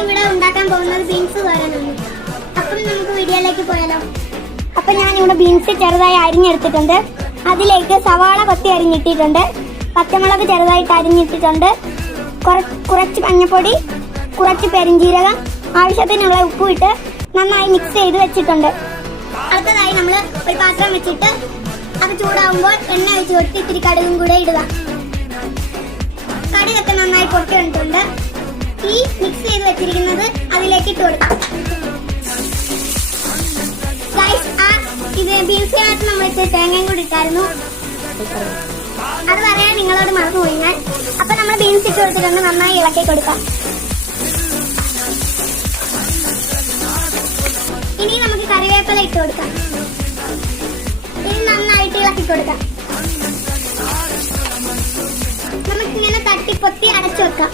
ഇവിടെ ഉണ്ടാക്കാൻ പോകുന്നത് ബീൻസ് തോരനാണ്. അപ്പം നമുക്ക് വീഡിയോയിലേക്ക് പോയാലോ. അപ്പൊ ഞാൻ ഇവിടെ ബീൻസ് ചെറുതായി അരിഞ്ഞെടുത്തിട്ടുണ്ട്. അതിലേക്ക് സവാള കൊത്തി അരിഞ്ഞിട്ടിട്ടുണ്ട്, പച്ചമുളക് ചെറുതായിട്ട് അരിഞ്ഞിട്ടിട്ടുണ്ട്, കുറച്ച് മഞ്ഞൾപ്പൊടി, കുറച്ച് പെരിഞ്ജീരകം, ആവശ്യത്തിനുള്ള ഉപ്പ് ഇട്ട് നന്നായി മിക്സ് ചെയ്ത് വെച്ചിട്ടുണ്ട്. അടുത്തതായി നമ്മൾ ഒരു പാത്രം വെച്ചിട്ട് അത് ചൂടാവുമ്പോൾ എണ്ണ ഒഴിച്ച് കൊടുത്ത് ഇത്തിരി കടുകും കൂടെ ഇടുക. കടുകൊക്കെ നന്നായി പൊട്ടി വന്നിട്ടുണ്ട്. ഈ മിക്സ് ചെയ്ത് വെച്ചിരിക്കുന്നത് അതിലേക്ക് ഇട്ട് കൊടുക്കാം. ഇത് ബീൻസിനകത്ത് നമ്മൾ ഇത്തിരി തേങ്ങയും കൂടി ഇട്ടായിരുന്നു, അത് പറയാൻ നിങ്ങളോട് മറന്നുപോയി ഞാൻ. അപ്പൊ നമ്മൾ ബീൻസ് ഇട്ട് കൊടുത്തിട്ടുണ്ട്, നന്നായി ഇളക്കി കൊടുക്കാം. ഇനി നമുക്ക് കറിവേപ്പില ഇട്ട് കൊടുക്കാം. ഇനി നന്നായിട്ട് ഇളക്കി കൊടുക്കാം. നമുക്കിങ്ങനെ തട്ടി പൊത്തി അടച്ചു വെക്കാം.